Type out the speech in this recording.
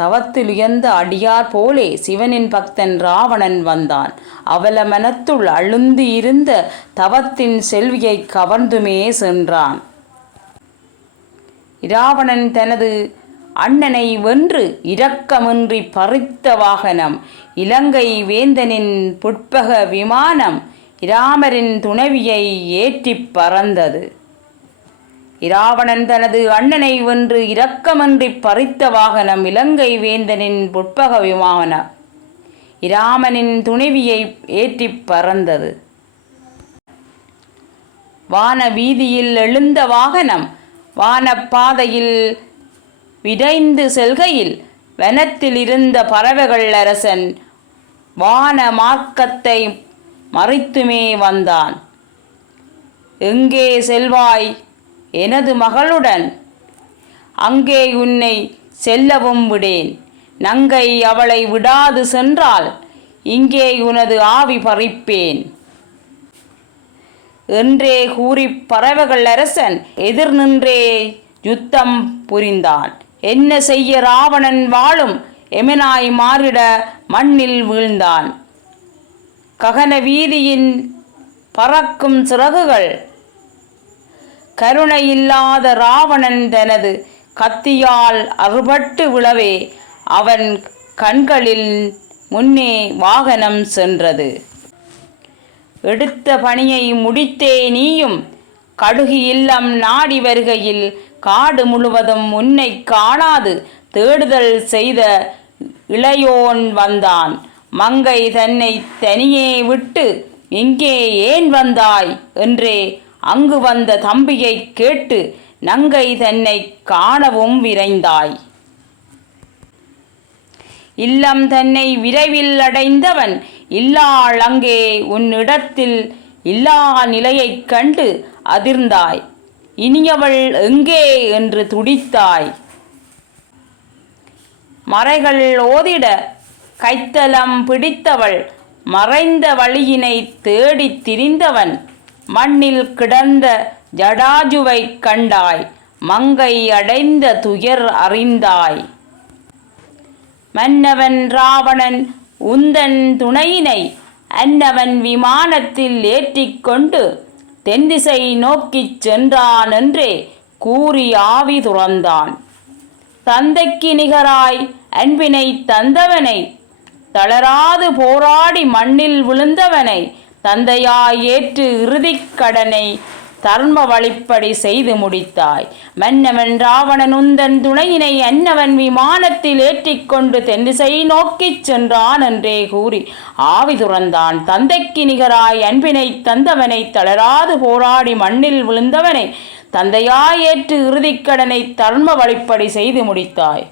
தவத்தில் உயர்ந்த அடியார் போலே சிவனின் பக்தன் ராவணன் வந்தான். அவல மனத்துள் அழுந்து இருந்த தவத்தின் செல்வியை கவர்ந்துமே சென்றான். இராவணன் தனது அண்ணனை வென்று இரக்கமின்றி பறித்த வாகனம் இலங்கை வேந்தனின் புட்பக விமானம் இராமரின் துணைவியை ஏற்றிப் பறந்தது. இராவணன் தனது அண்ணனை வென்று இரக்கமன்றி பறித்த வாகனம் இலங்கை வேந்தனின் புட்பக விமானம். இராமனின் துணைவியை ஏற்றிப் பறந்தது. வான வீதியில் எழுந்த வாகனம் வானப்பாதையில் விடைந்து செல்கையில் வனத்தில் இருந்த பறவைகள் அரசன் வான மார்க்கத்தை மறித்துமே வந்தான். எங்கே செல்வாய்? எனது மகளுடன் அங்கே உன்னை செல்லவும் விடேன். நங்கை அவளை விடாது சென்றால் இங்கே உனது ஆவி பறிப்பேன். என்றே கூறிப் பறவைகள் அரசன் எதிர் நின்றே யுத்தம் புரிந்தான். என்ன செய்ய ராவணன் வாழும்? எமனாய் மாறிட மண்ணில் வீழ்ந்தான். ககன வீதியின் பறக்கும் சிறகுகள் கருணையில்லாத ராவணன் தனது கத்தியால் அறுபட்டு விழவே அவன் கண்களில் முன்னே வாகனம் சென்றது. எடுத்த பணியை முடித்தே நீயும் கடுகு இல்லம் நாடி வருகையில் காடு முழுவதும் உன்னை காணாது தேடுதல் செய்த இளையோன் வந்தான். மங்கை தன்னை தனியே விட்டு இங்கே ஏன் வந்தாய்? என்றே அங்கு வந்த தம்பியை கேட்டு நங்கை தன்னை காணவும் விரைந்தாய். இல்லம் தன்னை விரைவில் அடைந்தவன் இல்லாள் அங்கே உன்னிடத்தில் இல்லா நிலையைக் கண்டு அதிர்ந்தாய். இனியவள் எங்கே என்று துடித்தாய். மறைகள் ஓதிட கைத்தலம் பிடித்தவள் மறைந்த வழியினை தேடித் திரிந்தவன் மண்ணில் கிடந்த ஜடாஜுவைக் கண்டாய் மங்கை அடைந்த துயர் அறிந்தாய். மன்னவன் ராவணன் உந்தன் துணையினை அன்னவன் விமானத்தில் ஏற்றிக்கொண்டு தென்திசை நோக்கிச் சென்றான் என்றே கூறி ஆவி துறந்தான். தந்தைக்கு நிகராய் அன்பினை தந்தவனை தளராது போராடி மண்ணில் விழுந்தவனை தந்தையாய் ஏற்று இறுதிக் கடனை தர்ம வழிப்படி செய்து முடித்தாய். மன்னவன் ராவணன் உந்தன் துணையினை அன்னவன் விமானத்தில் ஏற்றிக்கொண்டு தென்திசை நோக்கிச் சென்றான் என்றே கூறி ஆவி துறந்தான். தந்தைக்கு நிகராய் அன்பினை தந்தவனை தளராது போராடி மண்ணில் விழுந்தவனை தந்தையாய் ஏற்று இறுதிக்கடனை தர்ம வழிப்படி செய்து முடித்தாய்.